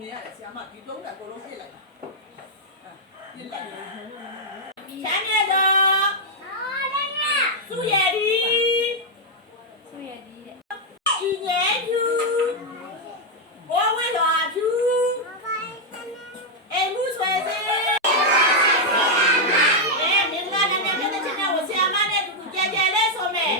မြင်ရတယ်ဆရာမဒီတုံးတာအကုန်လုံးပြစ်လိုက်တာပြစ်လိုက်ချမ်းမြေတော့သူ့ရဲ့ဒီဒီညဲဖြူဘောဝဲလွာဖြူအိမ်မှုဆွဲစေမင်္ဂလာနဲ့နဲ့တဲ့ချင်တဲ့ဆရာမနဲ့တူကြဲကြဲလေးဆိုမယ်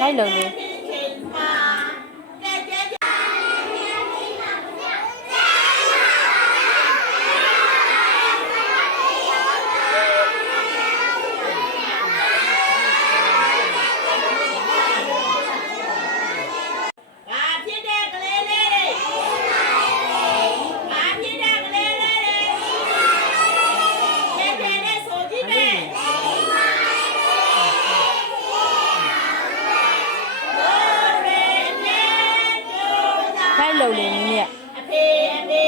လိုက်လုံးလေးလိုက်လုံးလေးမြင်ရအဖေ